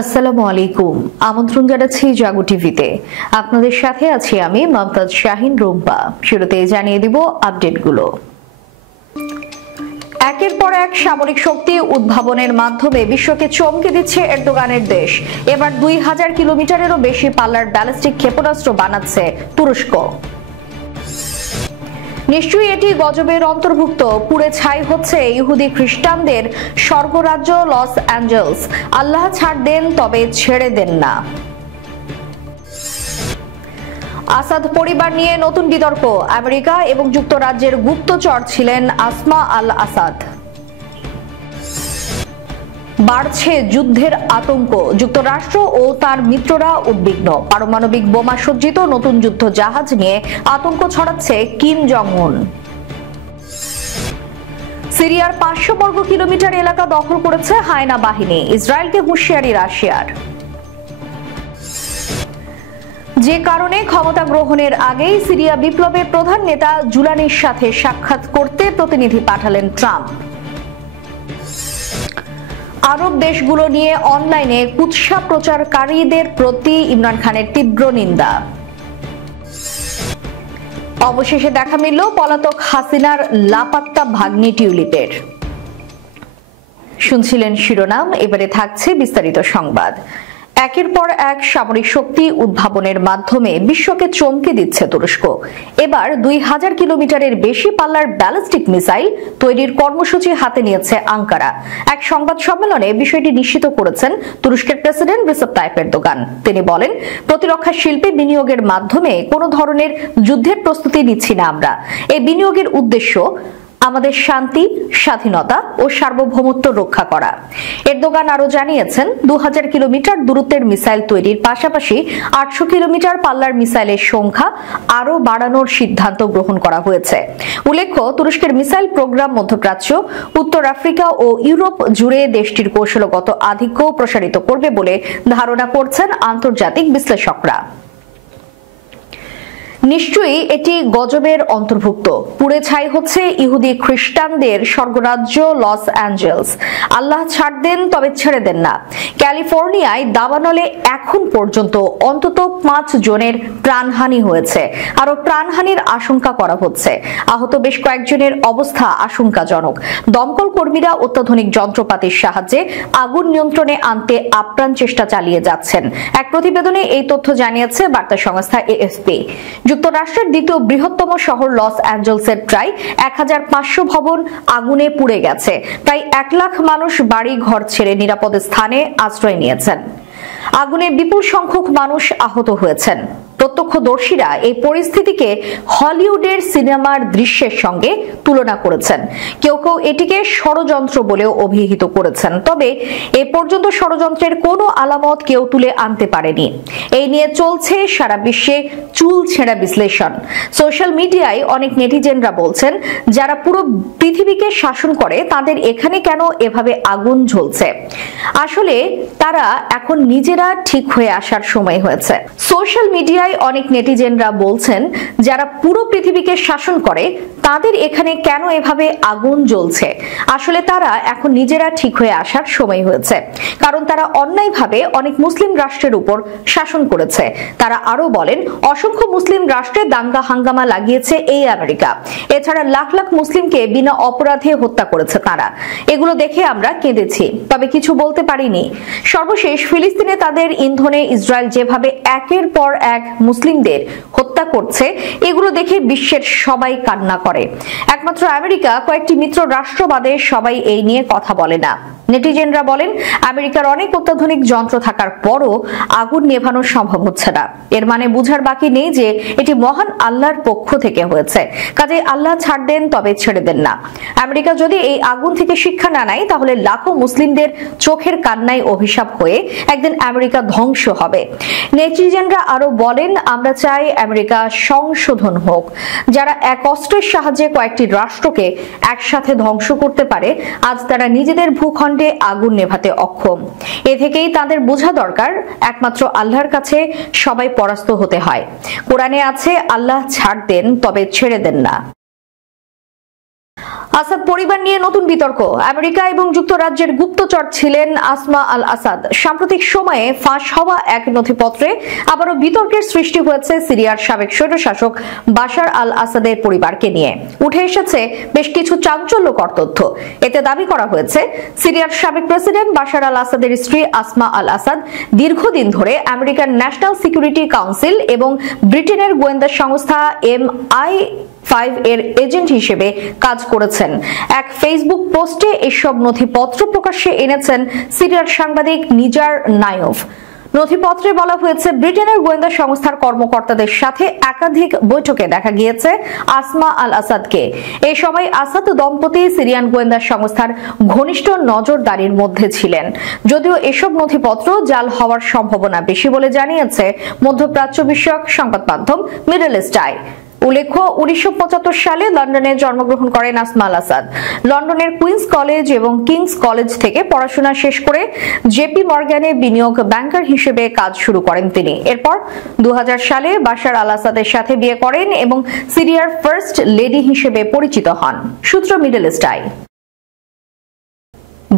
আসসালামু আলাইকুম। আমন্ত্রণ জানাচ্ছি জাগো টিভিতে। আপনাদের সাথে আছি আমি মমতাজ শাহিন রুম্পা। শুরুতে জানিয়ে দিব আপডেটগুলো। একের পর এক সামরিক শক্তি উদ্ভাবনের মাধ্যমে বিশ্বকে চমকে দিচ্ছে এরদোগানের দেশ। এবার 2000 কিলোমিটারেরও বেশি পাল্লার ব্যালিস্টিক ক্ষেপণাস্ত্র বানাচ্ছে তুরস্ক। নিশ্চয়ই এটি গজবের অন্তর্ভুক্ত। পুড়ে ছাই হচ্ছে ইহুদি খ্রিস্টানদের স্বর্গরাজ্য লস অ্যাঞ্জেলস। আল্লাহ ছাড় দেন তবে ছেড়ে দেন না। আসাদ পরিবার নিয়ে নতুন বিতর্ক। আমেরিকা এবং যুক্তরাজ্যের গুপ্তচর ছিলেন আসমা আল আসাদ। বাড়ছে যুদ্ধের আতঙ্ক। যুক্তরাষ্ট্র ও তার মিত্ররা উদ্বিগ্ন। পারমাণবিক বোমা সজ্জিত নতুন যুদ্ধ জাহাজ নিয়ে আতঙ্ক ছড়াচ্ছে কিম জং উন। সিরিয়ার 500 বর্গ কিলোমিটার এলাকা দখল করেছে হায়না বাহিনী। ইসরায়েলকে হুঁশিয়ারি রাশিয়ার। যে কারণে ক্ষমতা গ্রহণের আগেই সিরিয়া বিপ্লবের প্রধান নেতা জুলানির সাথে সাক্ষাৎ করতে প্রতিনিধি পাঠালেন ট্রাম্প। আরব দেশগুলো নিয়ে অনলাইনে কুৎসা প্রচারকারীদের প্রতি ইমরান খানের তীব্র নিন্দা। অবশেষে দেখা মিলল পলাতক হাসিনার লাপাত্তা ভাগ্নি টিউলিপের। শুনছিলেন শিরোনাম, এবারে থাকছে বিস্তারিত সংবাদ। একের পর এক সামরিক শক্তি উদ্ভাবনের মাধ্যমে বিশ্বকে চমকে দিচ্ছে তুরস্ক। এবার 2000 কিলোমিটারের বেশি পাল্লার ব্যালিস্টিক মিসাইল তৈরির কর্মসূচি হাতে নিয়েছে আঙ্কারা। এক সংবাদ সম্মেলনে বিষয়টি নিশ্চিত করেছেন তুরস্কের প্রেসিডেন্ট রিসেপ তাইপ এরদোগান। তিনি বলেন, প্রতিরক্ষা শিল্পে বিনিয়োগের মাধ্যমে কোনো ধরনের যুদ্ধের প্রস্তুতি নিচ্ছি না আমরা। এই বিনিয়োগের উদ্দেশ্য আমাদের শান্তি, স্বাধীনতা ও সার্বভৌমত্ব রক্ষা করা। এরদোগান আরো জানিয়েছেন, 2000 কিলোমিটার দূরত্বের মিসাইল তৈরির পাশাপাশি 800 কিলোমিটার পাল্লার মিসাইলের সংখ্যা আরো বাড়ানোর সিদ্ধান্ত গ্রহণ করা হয়েছে। উল্লেখ্য, তুরস্কের মিসাইল প্রোগ্রাম মধ্যপ্রাচ্য, উত্তর আফ্রিকা ও ইউরোপ জুড়ে দেশটির কৌশলগত আধিক্য প্রসারিত করবে বলে ধারণা করছেন আন্তর্জাতিক বিশ্লেষকরা। নিশ্চয়ই এটি গজবের অন্তর্ভুক্ত। পুড়ে ছাই হচ্ছে ইহুদি খ্রিস্টানদের স্বর্গরাজ্য লস অ্যাঞ্জেলস। আল্লাহ ছাড় দেন তবে ছেড়ে দেন না। ক্যালিফোর্নিয়ায় দাবানলে এখন পর্যন্ত অন্তত 5 জনের প্রাণহানি হয়েছে। আরো প্রাণহানির আশঙ্কা করা হচ্ছে। আহত বেশ কয়েকজনের অবস্থা আশঙ্কাজনক। দমকল কর্মীরা অত্যাধুনিক যন্ত্রপাতির সাহায্যে আগুন নিয়ন্ত্রণে আনতে আপ্রাণ চেষ্টা চালিয়ে যাচ্ছেন। এক প্রতিবেদনে এই তথ্য জানিয়েছে বার্তা সংস্থা এএফপি। যুক্তরাষ্ট্রের দ্বিতীয় বৃহত্তম শহর লস অ্যাঞ্জেলসের প্রায় 1500 ভবন আগুনে পুড়ে গেছে। প্রায় 1 লাখ মানুষ বাড়ি ঘর ছেড়ে নিরাপদ স্থানে আশ্রয় নিয়েছেন। আগুনে বিপুল সংখ্যক মানুষ আহত হয়েছেন। প্রত্যক্ষদর্শীরা এই পরিস্থিতিকে হলিউডের সিনেমার দৃশ্যের সঙ্গে তুলনা করেছেন। কেউ কেউ এটিকে ষড়যন্ত্র বলেও অভিহিত করেছেন। তবে এ পর্যন্ত ষড়যন্ত্রের কোনো আলামত কেউ তুলে আনতে পারেনি। এই নিয়ে চলছে সারা বিশ্বে চুল ছেঁড়া বিশ্লেষণ। সোশ্যাল মিডিয়ায় অনেক নেটিজেনরা বলছেন, যারা পুরো পৃথিবীকে শাসন করে তাদের এখানে কেন এভাবে আগুন জ্বলছে। আসলে তারা এখন নিজেরা ঠিক হয়ে আসার সময় হয়েছে। সোশ্যাল মিডিয়ায় অনেক নেটিজেনরা বলছেন, যারা পুরো পৃথিবীকে শাসন করে তাদের এখানে কেন এভাবে আগুন জ্বলছে। আসলে তারা এখন নিজেরা ঠিক হয়ে আসার সময় হয়েছে, কারণ তারা অন্যায়ভাবে অনেক মুসলিম রাষ্ট্রের উপর শাসন করেছে। তারা আরো বলেন, অসংখ্য মুসলিম রাষ্ট্রে দাঙ্গা হাঙ্গামা লাগিয়েছে এই আমেরিকা। এছাড়া লাখ লাখ মুসলিমকে বিনা অপরাধে হত্যা করেছে তারা। এগুলো দেখে আমরা কেঁদেছি, তবে কিছু বলতে পারিনি। সর্বশেষ ফিলিস্তিনে তাদের ইন্ধনে ইসরায়েল যেভাবে একের পর এক মুসলিমদের হত্যা করছে, এগুলো দেখে বিশ্বের সবাই কান্না করে। একমাত্র আমেরিকা কয়েকটি মিত্র রাষ্ট্র বাদে সবাই এই নিয়ে কথা বলে না। নেটিজেনরা বলেন, আমেরিকার অনেক অত্যাধুনিক যন্ত্র থাকার পরও আগুন নেভানো সম্ভব হচ্ছে না। এর মানে বুঝার বাকি নেই যে এটি মহান আল্লাহর পক্ষ থেকে হয়েছে। কাজে আল্লাহ ছাড় দেন তবে ছেড়ে দেন না। আমেরিকা যদি এই আগুন থেকে শিক্ষা না নেয়, তাহলে লাখো মুসলিমদের চোখের কান্নায় অভিশাপ হয়ে একদিন আমেরিকা ধ্বংস হবে। নেটিজেনরা আরো বলেন, আমরা চাই আমেরিকা সংশোধন হোক। যারা এক অস্ত্রের সাহায্যে কয়েকটি রাষ্ট্রকে একসাথে ধ্বংস করতে পারে, আজ তারা নিজেদের ভূখণ্ডে আগুন নেভাতে অক্ষম। এ থেকেই তাদের বোঝা দরকার, একমাত্র আল্লাহর কাছে সবাই পরাস্ত হতে হয়। কোরআনে আছে, আল্লাহ ছাড় দেন তবে ছেড়ে দেন না। আসাদ পরিবার নিয়ে নতুন বিতর্ক। আমেরিকা এবং যুক্তরাজ্যের গুপ্তচর ছিলেন আসমা আল আসাদ। সাম্প্রতিক সময়ে ফাঁস হওয়া এক নথিপত্রে আবারও বিতর্কের সৃষ্টি হয়েছে সিরিয়ার সাবেক স্বৈরশাসক বাশার আল আসাদের পরিবারকে নিয়ে। উঠে এসেছে বেশ কিছু চাঞ্চল্যকর তথ্য। এতে দাবি করা হয়েছে সিরিয়ার সাবেক প্রেসিডেন্ট বাশার আল আসাদের স্ত্রী আসমা আল আসাদ দীর্ঘদিন ধরে আমেরিকান ন্যাশনাল সিকিউরিটি কাউন্সিল এবং ব্রিটেনের গোয়েন্দা সংস্থা MI5 এর এজেন্ট হিসেবে কাজ করেছেন। এক ফেসবুক পোস্টে এসব নথিপত্র প্রকাশ্যে এনেছেন সিরিয়ার সাংবাদিক নিজার নাইভ। নথিপত্রে বলা হয়েছে ব্রিটেনের গোয়েন্দা সংস্থার কর্মকর্তাদের সাথে একাধিক বৈঠকে দেখা গিয়েছে আসমা আল আসাদকে। এই সময় আসাদ দম্পতি সিরিয়ান গোয়েন্দা সংস্থার ঘনিষ্ঠ নজরদারির মধ্যে ছিলেন। যদিও এসব নথিপত্র জাল হওয়ার সম্ভাবনা বেশি বলে জানিয়েছে মধ্যপ্রাচ্য বিষয়ক সংবাদ মাধ্যম মিডল ইস্ট আই। উল্লেখ্য 1975 সালে লন্ডনে জন্মগ্রহণ করেন আসমা আল আসাদ। লন্ডনের কুইন্স কলেজ এবং কিংস কলেজ থেকে পড়াশোনা শেষ করে জেপি মর্গানে বিনিয়োগ ব্যাংকার হিসেবে কাজ শুরু করেন তিনি। এরপর 2000 সালে বাশার আল আসাদের সাথে বিয়ে করেন এবং সিরিয়ার ফার্স্ট লেডি হিসেবে পরিচিত হন। সূত্র মিডল ইস্ট আই।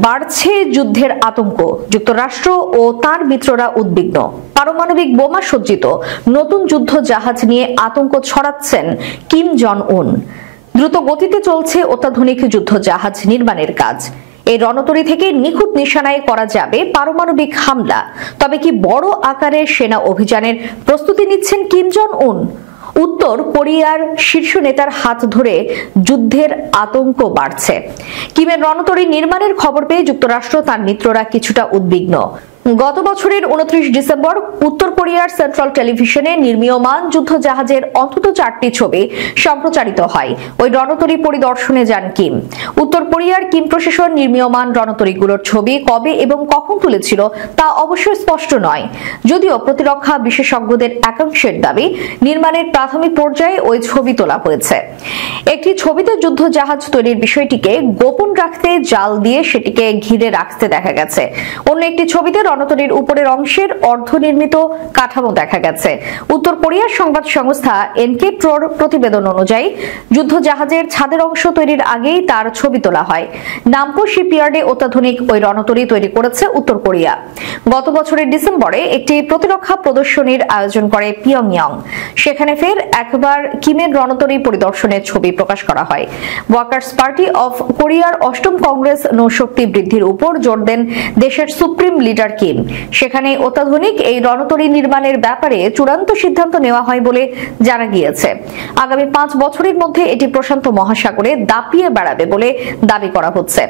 বাড়ছে যুদ্ধের আতঙ্ক, যুক্তরাষ্ট্র ও তার মিত্ররা উদ্বিগ্ন। পারমাণবিক বোমা সজ্জিত নতুন যুদ্ধ জাহাজ নিয়ে আতঙ্ক ছড়াচ্ছেন কিম জন উন। দ্রুত গতিতে চলছে অত্যাধুনিক যুদ্ধ জাহাজ নির্মাণের কাজ। এই রণতরী থেকে নিখুঁত নিশানায় করা যাবে পারমাণবিক হামলা। তবে কি বড় আকারের সেনা অভিযানের প্রস্তুতি নিচ্ছেন কিম জন উন? উত্তর কোরিয়ার শীর্ষ নেতার হাত ধরে যুদ্ধের আতঙ্ক বাড়ছে। কিমের রণতরী নির্মাণের খবর পেয়ে যুক্তরাষ্ট্র তার মিত্ররা কিছুটা উদ্বিগ্ন। গত বছরের 29 ডিসেম্বর উত্তর কোরিয়ার সেন্ট্রাল টেলিভিশনে নির্মীয়মান যুদ্ধ জাহাজের অন্তত 4টি ছবি সম্প্রচারিত হয়। ওই রণতরী পরিদর্শনে যান কিম। উত্তর কোরিয়ার কিম প্রশাসন নির্মীয়মান রণতরীগুলোর ছবি কবে এবং কখন তুলেছিল তা অবশ্যই স্পষ্ট নয়। যদিও প্রতিরক্ষা বিশেষজ্ঞদের একাংশের দাবি নির্মাণের প্রাথমিক পর্যায়ে ওই ছবি তোলা হয়েছে। একটি ছবিতে যুদ্ধ জাহাজ তৈরির বিষয়টিকে গোপন রাখতে জাল দিয়ে সেটিকে ঘিরে রাখতে দেখা গেছে। অন্য একটি ছবিতে রণতরীর উপরের অংশের অর্ধনির্মিত কাঠামো দেখা গেছে। উত্তর কোরিয়ার সংবাদ সংস্থা এনকে ট্রোর প্রতিবেদন অনুযায়ী যুদ্ধ জাহাজের ছাদের অংশ তৈরির আগেই তার ছবি তোলা হয়। নামপো শিপইয়ার্ডে অত্যাধুনিক ওই রণতরী তৈরি করেছে উত্তর কোরিয়া। গত বছরের ডিসেম্বরে একটি প্রতিরক্ষা প্রদর্শনীর আয়োজন করে পিয়ংইয়ং। সেখানে ফের একবার কিমের রণতরী পরিদর্শনের ছবি প্রকাশ করা হয়। ওয়ার্কার্স পার্টি অফ কোরিয়ার 8ম কংগ্রেস নৌশক্তি বৃদ্ধির উপর জোর দেন দেশের সুপ্রিম লিডার কিম। সেখানে অত্যাধুনিক এই রণতরী নির্মাণের ব্যাপারে চূড়ান্ত সিদ্ধান্ত নেওয়া হয় বলে জানা গিয়েছে। আগামী 5 বছরের মধ্যে এটি প্রশান্ত মহাসাগরে দাপিয়ে বেড়াবে বলে দাবি করা হচ্ছে।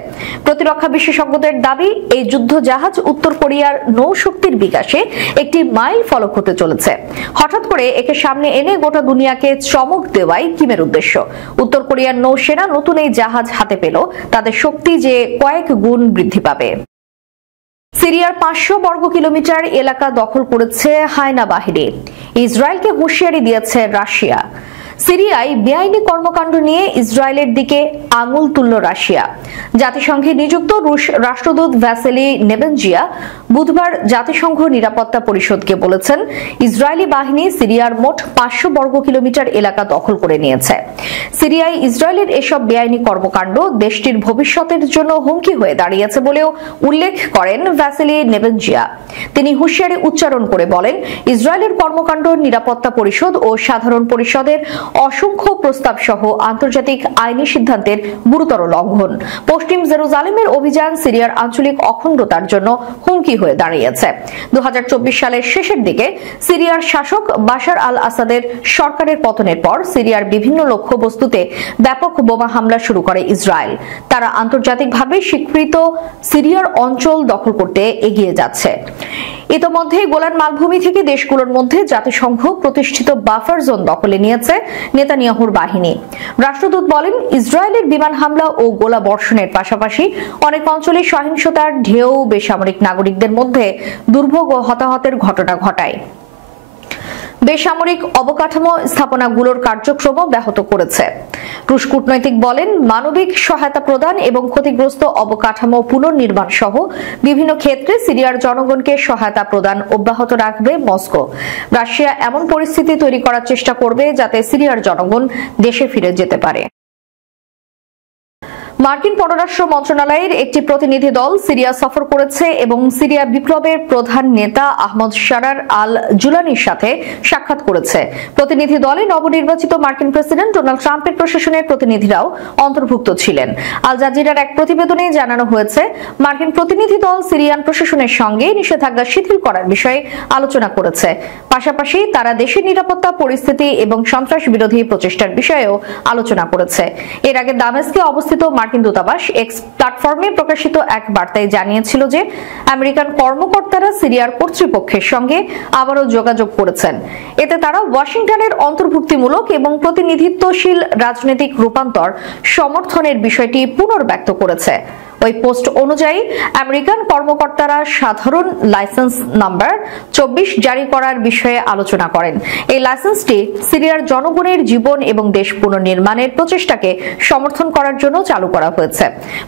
প্রতিরক্ষা বিশেষজ্ঞদের দাবি এই যুদ্ধ জাহাজ উত্তর কোরিয়ার নৌশক্তির বিকাশে একটি মাইল ফলক হতে চলেছে। হঠাৎ করে একে সামনে এনে গোটা দুনিয়াকে চমক দেওয়াই কিমের উদ্দেশ্য। উত্তর কোরিয়ার নৌসেনা নতুন এই জাহাজ হাতে পেল তাদের শক্তি যে কয়েক গুণ বৃদ্ধি পাবে। সিরিয়ার 500 বর্গ কিলোমিটার এলাকা দখল করেছে হায়না বাহিনী। ইসরায়েলকে হুঁশিয়ারি দিয়েছে রাশিয়া। সিরিয়ায় বেআইনি কর্মকাণ্ড নিয়ে ইসরায়েলের দিকে আঙুল তুলল রাশিয়া। জাতিসংঘে নিযুক্ত রুশ রাষ্ট্রদূত ভ্যাসেলি নেবেনজিয়া বুধবার জাতিসংঘ নিরাপত্তা পরিষদকে বলেছেন ইসরায়েলি বাহিনী সিরিয়ার মোট 500 বর্গ কিলোমিটার এলাকা দখল করে নিয়েছে। সিরিয়ায় ইসরায়েলের এসব বেআইনি কর্মকাণ্ড দেশটির ভবিষ্যতের জন্য হুমকি হয়ে দাঁড়িয়েছে বলেও উল্লেখ করেন ভ্যাসেলি নেবেনজিয়া। তিনি হুঁশিয়ারি উচ্চারণ করে বলেন ইসরায়েলের কর্মকাণ্ড নিরাপত্তা পরিষদ ও সাধারণ পরিষদের অসংখ্য প্রস্তাব সহ আন্তর্জাতিক আইনি সিদ্ধান্তের গুরুতর লঙ্ঘন। পশ্চিম জেরুজালেমের অভিযান সিরিয়ার আঞ্চলিক অখণ্ডতার জন্য হুমকি হয়ে দাঁড়িয়েছে। 2024 সালের শেষের দিকে সিরিয়ার শাসক বাশার আল আসাদের সরকারের পতনের পর সিরিয়ার বিভিন্ন লক্ষ্যবস্তুতে ব্যাপক বোমা হামলা শুরু করে ইসরায়েল। তারা আন্তর্জাতিকভাবে স্বীকৃত সিরিয়ার অঞ্চল দখল করতে এগিয়ে যাচ্ছে। ইতোমধ্যে গোলান মালভূমি থেকে দেশগুলোর মধ্যে জাতিসংঘ প্রতিষ্ঠিত বাফার জোন দখলে নিয়েছে নেতানিয়াহুর বাহিনী। রাষ্ট্রদূত বলেন ইসরায়েলের বিমান হামলা ও গোলা বর্ষণের পাশাপাশি অনেক অঞ্চলে সহিংসতার ঢেউ বেসামরিক নাগরিকদের মধ্যে দুর্ভোগ ও হতাহতের ঘটনা ঘটায়। বেসামরিক অবকাঠামো স্থাপনাগুলোর কার্যক্রম ব্যাহত করেছে। রুশ কূটনৈতিক বলেন মানবিক সহায়তা প্রদান এবং ক্ষতিগ্রস্ত অবকাঠামো পুনর্নির্মাণ সহ বিভিন্ন ক্ষেত্রে সিরিয়ার জনগণকে সহায়তা প্রদান অব্যাহত রাখবে মস্কো। রাশিয়া এমন পরিস্থিতি তৈরি করার চেষ্টা করবে যাতে সিরিয়ার জনগণ দেশে ফিরে যেতে পারে। মার্কিন পররাষ্ট্র মন্ত্রণালয়ের একটি প্রতিনিধি দল সিরিয়া সফর করেছে এবং সিরিয়া বিপ্লবের প্রধান নেতা আহমদ শারার আল জুলানির সাথে সাক্ষাৎ করেছে। প্রতিনিধি দলে নবনির্বাচিত মার্কিন প্রেসিডেন্ট ডোনাল্ড ট্রাম্পের প্রশাসনের প্রতিনিধিরাও অন্তর্ভুক্ত ছিলেন। আল জাজিরার এক প্রতিবেদনে জানানো হয়েছে, মার্কিন প্রতিনিধি দল সিরিয়ান প্রশাসনের সঙ্গে নিষেধাজ্ঞা শিথিল করার বিষয়ে আলোচনা করেছে। পাশাপাশি তারা দেশের নিরাপত্তা পরিস্থিতি এবং সন্ত্রাস বিরোধী প্রচেষ্টার বিষয়েও আলোচনা করেছে। এর আগে দামেস্কে অবস্থিত মার্কিন দূতাবাস এক্স প্ল্যাটফর্মে প্রকাশিত এক বার্তায় জানিয়েছিল যে আমেরিকান কর্মকর্তারা সিরিয়ার কর্তৃপক্ষের সঙ্গে আবারও যোগাযোগ করেছেন। এতে তারা ওয়াশিংটনের অন্তর্ভুক্তিমূলক এবং প্রতিনিধিত্বশীল রাজনৈতিক রূপান্তর সমর্থনের বিষয়টি পুনর্ব্যক্ত করেছে। ওই পোস্ট অনুযায়ী আমেরিকান কর্মকর্তারা সাধারণ লাইসেন্স নাম্বার 24 জারি করার বিষয়ে আলোচনা করেন। এই লাইসেন্সটি সিরিয়ার জনগণের জীবন এবং দেশ পুনর্নির্মাণের প্রচেষ্টাকে সমর্থন করার জন্য চালু করা হয়েছে।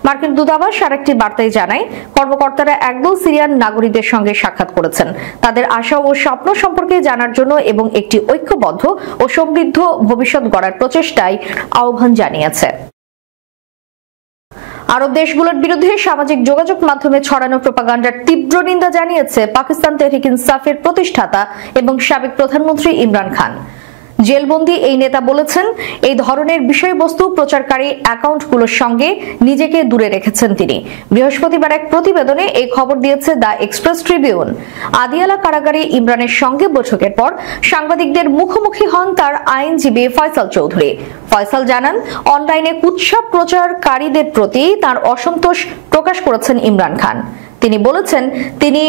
মার্কিন দূতাবাস আরেকটি বার্তায় জানায়, কর্মকর্তারা একদল সিরিয়ান নাগরিকদের সঙ্গে সাক্ষাৎ করেছেন, তাদের আশা ও স্বপ্ন সম্পর্কে জানার জন্য এবং একটি ঐক্যবদ্ধ ও সমৃদ্ধ ভবিষ্যৎ গড়ার প্রচেষ্টায় আহ্বান জানিয়েছে। আরব দেশগুলোর বিরুদ্ধে সামাজিক যোগাযোগ মাধ্যমে ছড়ানো প্রোপাগান্ডার তীব্র নিন্দা জানিয়েছে পাকিস্তান তেহরিক ইনসাফের প্রতিষ্ঠাতা এবং সাবেক প্রধানমন্ত্রী ইমরান খান। জেলবন্দি এই নেতা বলেছেন, এই ধরনের বিষয়বস্তু প্রচারকারী অ্যাকাউন্টগুলোর সঙ্গে নিজেকে দূরে রেখেছেন তিনি। বৃহস্পতিবার এক প্রতিবেদনে এই খবর দিয়েছে দ্য এক্সপ্রেস ট্রিবিউন। আদিয়ালা কারাগারে ইমরানের সঙ্গে বৈঠকের পর সাংবাদিকদের মুখোমুখি হন তার আইনজীবী ফয়সাল চৌধুরী। ফয়সাল জানান, অনলাইনে কুৎসা প্রচারকারীদের প্রতি তার অসন্তোষ প্রকাশ করেছেন ইমরান খান। তিনি বলেছেন, তিনি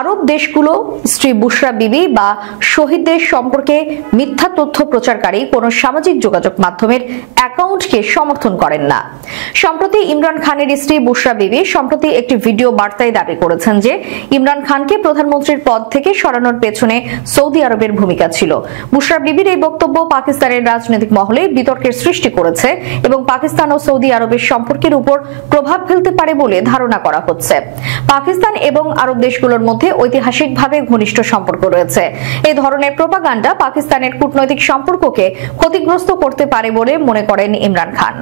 আরব দেশগুলো স্ত্রী বুশরা বিবি বা শহীদদের সম্পর্কে মিথ্যা তথ্য প্রচারকারী কোন সামাজিক যোগাযোগ মাধ্যমের অ্যাকাউন্টকে সমর্থন করেন না। সম্প্রতি ইমরান খানের স্ত্রী বুশরা বিবি সম্প্রতি একটি ভিডিও বার্তায় দাবি করেছেন যে ইমরান খানকে প্রধানমন্ত্রীর পদ থেকে সরানোর পেছনে সৌদি আরবের ভূমিকা ছিল। বুশরা বিবির এই বক্তব্য পাকিস্তানের রাজনৈতিক মহলে বিতর্কের সৃষ্টি করেছে এবং পাকিস্তান ও সৌদি আরবের সম্পর্কের উপর প্রভাব ফেলতে পারে বলে ধারণা করা হচ্ছে। পাকিস্তান এবং আরব দেশগুলোর মধ্যে ঐতিহাসিকভাবে ঘনিষ্ঠ সম্পর্ক রয়েছে। এই ধরনের প্রোপাগান্ডা পাকিস্তানের কূটনৈতিক সম্পর্ককে ক্ষতিগ্রস্ত করতে পারে বলে মনে করেন ইমরান খান।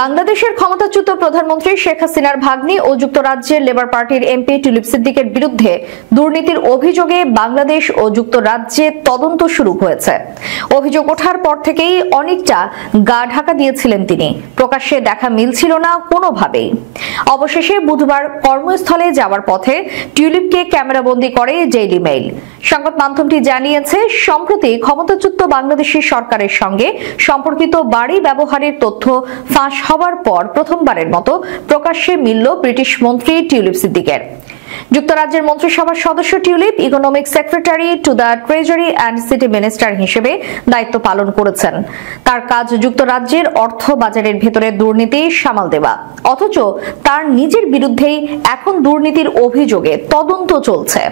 বাংলাদেশের ক্ষমতাচ্যুত প্রধানমন্ত্রী শেখ হাসিনার ভাগ্নি ও যুক্তরাজ্যের লেবার পার্টির এমপি টিউলিপ সিদ্দিকের বিরুদ্ধে দুর্নীতির অভিযোগে বাংলাদেশ ও যুক্তরাজ্যে তদন্ত শুরু হয়েছে। অভিযোগ ওঠার পর থেকেই অনেকটা গা ঢাকা দিয়েছিলেন তিনি, প্রকাশ্যে দেখা মিলছিল না কোনোভাবেই। অবশেষে বুধবার কর্মস্থলে যাওয়ার পথে টিউলিপকে ক্যামেরাবন্দি করে ডেইলি মেইল। সংবাদ মাধ্যমটি জানিয়েছে, সম্প্রতি ক্ষমতাচ্যুত বাংলাদেশি সরকারের সঙ্গে সম্পর্কিত বাড়ি ব্যবহারের তথ্য ফাঁস হওয়ার পর প্রথমবারের মতো প্রকাশ্যে মিলল ব্রিটিশ মন্ত্রী টিউলিপ সিদ্দিকের। যুক্তরাজ্যের মন্ত্রিসভার সদস্য tulip economic secretary to the treasury and city minister হিসেবে দায়িত্ব পালন করেছেন। তার কাজ যুক্তরাজ্যের অর্থ বাজারের ভেতরে দুর্নীতি সামাল দেওয়া, অথচ তার নিজের বিরুদ্ধেই এখন দুর্নীতির অভিযোগে তদন্ত চলছে।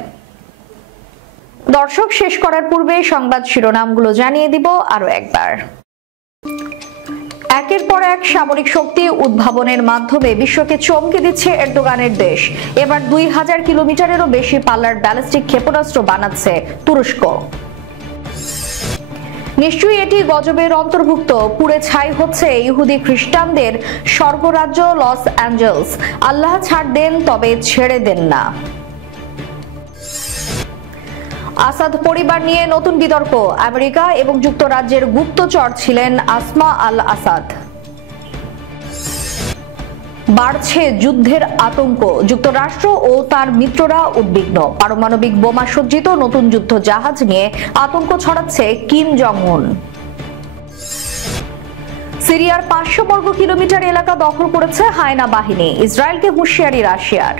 দর্শক, শেষ করার পূর্বে সংবাদ শিরোনামগুলো জানিয়ে দিব আরো একবার। একের পর এক সামরিক শক্তি উদ্ভাবনের মাধ্যমে বিশ্বকে চমকে দিচ্ছে এরদোগানের দেশ। এবার 2000 কিলোমিটারেরও বেশি পাল্লার ব্যালিস্টিক ক্ষেপণাস্ত্র বানাচ্ছে তুরস্ক। নিশ্চয়ই এটি গজবের অন্তর্ভুক্ত। পুড়ে ছাই হচ্ছে ইহুদি খ্রিস্টানদের স্বর্গরাজ্য লস অ্যাঞ্জেলস। আল্লাহ ছাড় দেন তবে ছেড়ে দেন না। আসাদ পরিবার নিয়ে নতুন বিতর্ক। আমেরিকা এবং যুক্তরাজ্যের গুপ্তচর ছিলেন আসমা আল আসাদ। বাড়ছে যুদ্ধের আতঙ্ক। যুক্তরাষ্ট্র ও তার মিত্ররা উদ্বিগ্ন। পারমাণবিক বোমা সজ্জিত নতুন যুদ্ধ জাহাজ নিয়ে আতঙ্ক ছড়াচ্ছে কিম জং উন। সিরিয়ার 500 বর্গ কিলোমিটার এলাকা দখল করেছে হায়না বাহিনী। ইসরায়েলকে হুঁশিয়ারি রাশিয়ার।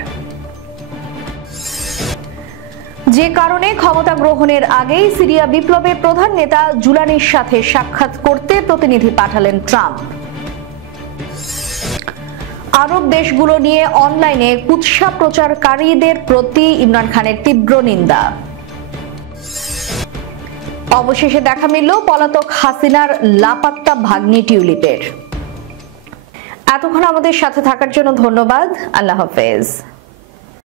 যে কারণে ক্ষমতা গ্রহণের আগেই সিরিয়া বিপ্লবের প্রধান নেতা জুলানির সাথে সাক্ষাৎ করতে প্রতিনিধি পাঠালেন ট্রাম্প। আরব দেশগুলো নিয়ে অনলাইনে কুৎসা প্রচারকারীদের প্রতি ইমরান খানের তীব্র নিন্দা। অবশেষে দেখা মিলল পলাতক হাসিনার লাপাত্তা ভাগ্নি টিউলিপের। এতক্ষণ আমাদের সাথে থাকার জন্য ধন্যবাদ। আল্লাহ হাফেজ।